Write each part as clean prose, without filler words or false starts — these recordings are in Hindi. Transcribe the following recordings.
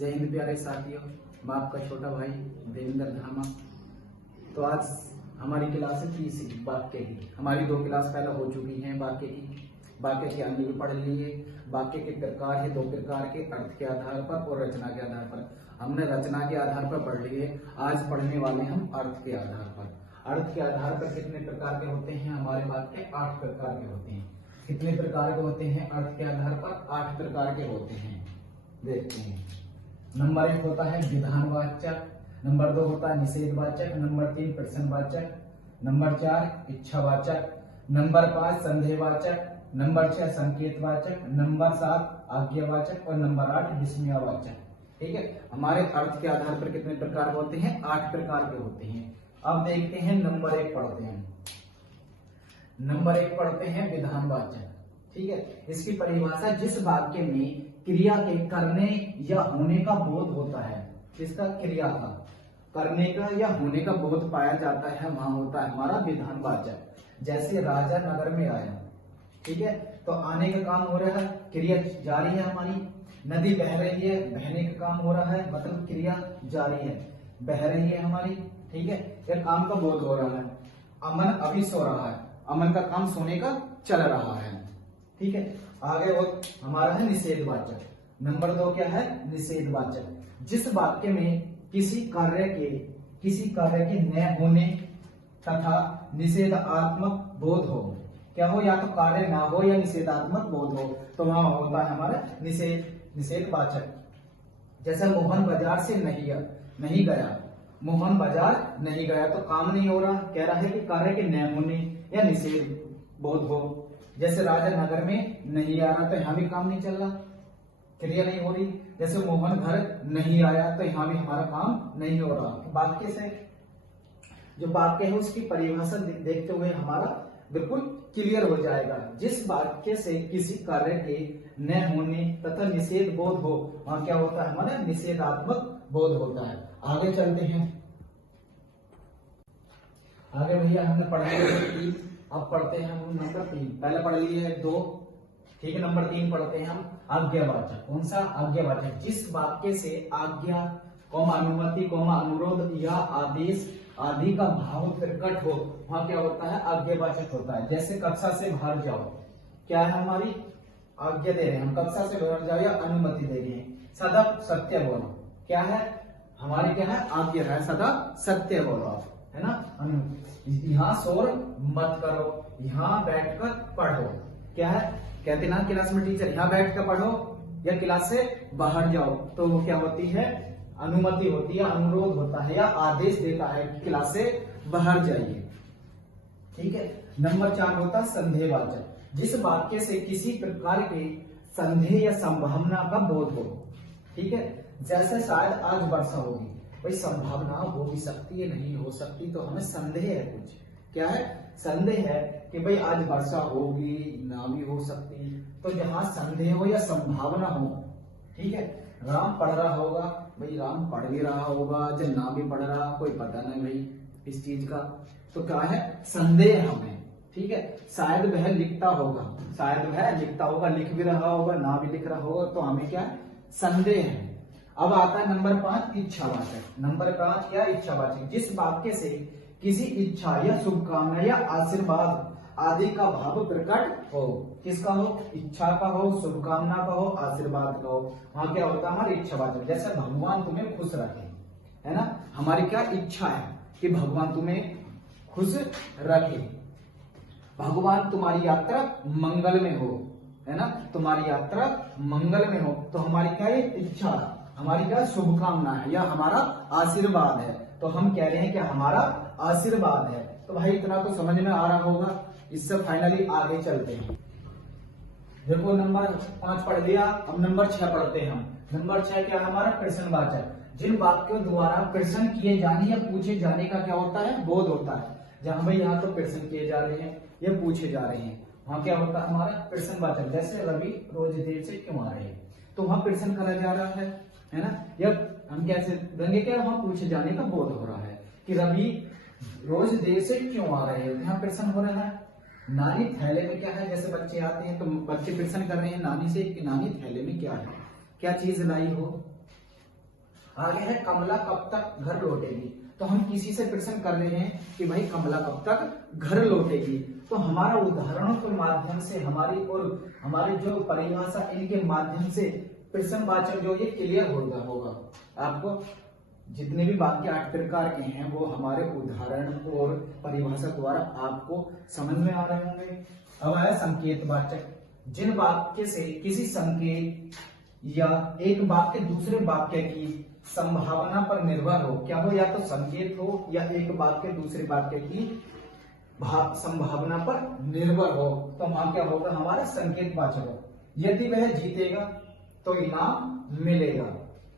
जय हिंद प्यारे साथियों, मैं आपका छोटा भाई देवेंद्र धामा। तो आज हमारी क्लास है तीसरी वाक्य की। हमारी 2 क्लास पहले हो चुकी हैं वाक्य की। वाक्य के हमने भी पढ़ लिए। वाक्य के प्रकार है 2 प्रकार के, अर्थ के आधार पर और रचना के आधार पर। हमने रचना के आधार पर पढ़ लिए, आज पढ़ने वाले हम अर्थ के आधार पर। अर्थ के आधार पर कितने प्रकार के होते हैं हमारे वाक्य? 8 प्रकार के होते हैं। कितने प्रकार के होते हैं अर्थ के आधार पर? 8 प्रकार के होते हैं। देखते हैं। नंबर 1 होता है विधानवाचक, नंबर 2 होता है निषेधवाचक, नंबर 3 प्रश्नवाचक, नंबर 4 इच्छावाचक, नंबर 5 संदेहवाचक, नंबर 6 संकेतवाचक, नंबर 7 आज्ञावाचक और नंबर 8 विस्मयावाचक। ठीक है, हमारे अर्थ के आधार पर कितने प्रकार होते हैं? 8 प्रकार के होते हैं। अब देखते हैं नंबर 1 पढ़ते हैं। नंबर 1 पढ़ते हैं विधानवाचक। ठीक है, इसकी परिभाषा जिस वाक्य में क्रिया के करने या होने का बोध होता है, जिसका क्रिया का करने का या होने का बोध पाया जाता है, वहां होता है हमारा विधानवाचक। जैसे राजा नगर में आया, ठीक है, तो आने का काम हो रहा है, क्रिया जारी है हमारी। नदी बह रही है, बहने का काम हो रहा है, मतलब क्रिया जारी है, बह रही है हमारी। ठीक है, यह काम का बोध हो रहा है। अमन अभी सो रहा है, अमन का काम सोने का चल रहा है। ठीक है, आगे वो हमारा है निषेधवाचक। नंबर 2 क्या है? निषेधवाचक। जिस वाक्य में किसी कार्य के न होने तथा निषेधात्मक बोध हो, क्या हो? या तो कार्य ना हो या निषेधात्मक बोध हो, तो वहां होता है हमारा निषेधवाचक। जैसे मोहन बाजार से नहीं गया, मोहन बाजार नहीं गया तो काम नहीं हो रहा, कह रहा है कि कार्य के न होने या निषेध बोध हो। जैसे राजा नगर में नहीं आ रहा, तो यहाँ भी काम नहीं चल रहा, क्रिया नहीं हो रही। जैसे मोहन घर नहीं आया, तो यहाँ भी हमारा काम नहीं हो रहा। वाक्य से जो वाक्य है उसकी परिभाषा देखते हुए हमारा बिल्कुल क्लियर हो जाएगा। जिस वाक्य से किसी कार्य के न होने तथा निषेध बोध हो, वहां क्या होता है? हमारा निषेधात्मक बोध होता है। आगे चलते हैं। आगे भैया हमने पढ़ा है, अब पढ़ते हैं हम नंबर 3। पहले पढ़ लिए है 2, ठीक है। नंबर 3 पढ़ते हैं हम आज्ञावाचक। कौन सा? आज्ञावाचक। जिस वाक्य से आज्ञा, अनुमति, अनुरोध या आदेश आदि का भाव प्रकट हो, वहां क्या होता है? आज्ञावाचक होता है। जैसे कक्षा से बाहर जाओ, क्या है? हमारी आज्ञा दे रहे हैं हम, कक्षा से बाहर जाओ या अनुमति दे रहे हैं। सदा सत्य बोलो, क्या है? हमारी क्या है? आज्ञा है, सदा सत्य बोलो, है ना। यहाँ शोर मत करो, यहाँ बैठकर पढ़ो, क्या है? कहते ना क्लास में टीचर यहाँ बैठकर पढ़ो या क्लास से बाहर जाओ, तो वो क्या होती है? अनुमति होती है, अनुरोध होता है या आदेश देता है कि क्लास से बाहर जाइए। ठीक है। नंबर 4 होता है संदेहवाचक। जिस वाक्य से किसी प्रकार के संदेह या संभावना का बोध हो, ठीक है। जैसे शायद आज वर्षा होगी, भाई संभावना हो भी सकती है, नहीं हो सकती, तो हमें संदेह है कुछ, क्या है? संदेह है कि भाई आज वर्षा होगी, ना भी हो सकती। तो जहां संदेह हो या संभावना हो, ठीक है। राम पढ़ रहा होगा, भाई राम पढ़ भी रहा होगा, जब ना भी पढ़ रहा, कोई पता नहीं भाई इस चीज का, तो क्या है? संदेह हमें, ठीक है। शायद वह लिखता होगा, शायद वह लिखता होगा, लिख भी रहा होगा, ना भी लिख रहा होगा, तो हमें क्या है? संदेह है। अब आता है नंबर 5 इच्छावाचक। नंबर 5 क्या? इच्छावाचक। जिस वाक्य से किसी इच्छा या शुभकामना या आशीर्वाद आदि का भाव प्रकट हो, किसका हो? इच्छा का हो, शुभकामना का हो, आशीर्वाद का हो, वहां क्या होता है? हमारी इच्छावाचक। जैसे भगवान तुम्हें खुश रखे, है ना। हमारी क्या इच्छा है कि भगवान तुम्हें खुश रखे, भगवान तुम्हारी यात्रा मंगल में हो, है ना, तुम्हारी यात्रा मंगल में हो, तो हमारी क्या है? इच्छा, हमारी क्या? शुभकामना है या हमारा आशीर्वाद है। तो हम कह रहे हैं कि हमारा आशीर्वाद है। तो भाई इतना तो समझ में आ रहा होगा। इससे फाइनली आगे चलते हैं। देखो नंबर 5 पढ़ लिया, अब नंबर 6 पढ़ते हैं हम। नंबर 6 क्या है हमारा? प्रश्नवाचक। जिन वाक्यों द्वारा प्रश्न किए जाने या पूछे जाने का क्या होता है? बोध होता है। जहां भाई यहाँ तो प्रश्न किए जा रहे हैं या पूछे जा रहे हैं, वहां क्या होता है? हमारा प्रश्नवाचक। जैसे रवि रोज देर से क्यों आ रहे हैं, तो वहां प्रश्न करा जा रहा है ना। या हम कैसे देंगे? क्या वहां पूछे जाने का बोध हो रहा है कि रवि रोज देर से क्यों आ रहे हैं, यहाँ प्रश्न हो रहा है। नानी थैले में क्या है? जैसे बच्चे आते हैं तो बच्चे प्रश्न कर रहे हैं नानी से कि नानी थैले में क्या है, क्या चीज लाई हो, आगे है कमला कब तक घर लौटेगी। तो हम किसी से प्रश्न कर रहे हैं कि भाई कमला कब तक घर लौटेगी। तो हमारा उदाहरणों के माध्यम से हमारी और हमारी जो परिभाषा इनके माध्यम से प्रश्नवाचक जो ये क्लियर होगा। आपको जितने भी वाक्य 8 प्रकार के हैं वो हमारे उदाहरण और परिभाषा द्वारा आपको समझ में आ रहे होंगे। अब है संकेतवाचक, जिन वाक्य से किसी संकेत या एक वाक्य दूसरे वाक्य की संभावना पर निर्भर हो। क्या हो, या तो संकेत हो या एक वाक्य दूसरे वाक्य की संभावना पर निर्भर हो। तो वहां क्या होगा, हमारा संकेतवाचक हो। यदि वह जीतेगा तो इनाम मिलेगा।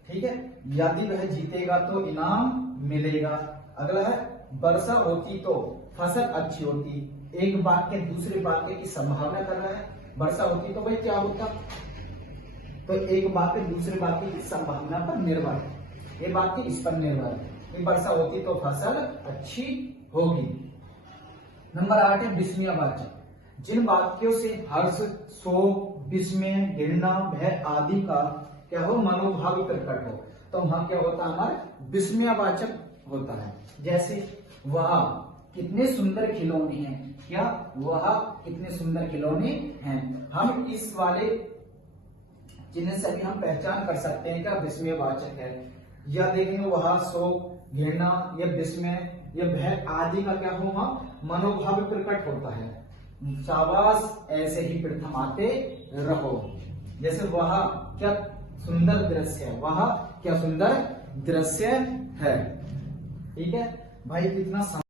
ठीक है, यदि वह जीतेगा तो इनाम मिलेगा। अगला है वर्षा होती तो फसल अच्छी होती। एक वाक्य दूसरे वाक्य की संभावना कर रहा है। वर्षा होती तो भाई क्या होता, तो एक वाक्य दूसरे वाक्य की संभावना पर निर्भर है। ये वाक्य इस पर निर्भर है कि वर्षा होती तो फसल अच्छी होगी। नंबर 8 है विस्मयवाचक, जिन वाक्यों से हर्ष, शोक, विस्मय, घृणा, भय आदि का क्या हो, मनोभाव प्रकट हो। तो वहां क्या होता है, हमारा विस्मयवाचक होता है। जैसे वह कितने सुंदर खिलौने हैं। क्या, वह कितने सुंदर खिलौने हैं। हम इस वाले जिन्हें से भी हम पहचान कर सकते हैं क्या विस्मयवाचक है। या देखेंगे वह शोक, घृणा, या विस्मय, या भय आदि का क्या होगा, मनोभाव प्रकट होता है। शाबाश, ऐसे ही प्रथम आते रहो। जैसे वह क्या सुंदर दृश्य है, वह क्या सुंदर दृश्य है। ठीक है भाई, कितना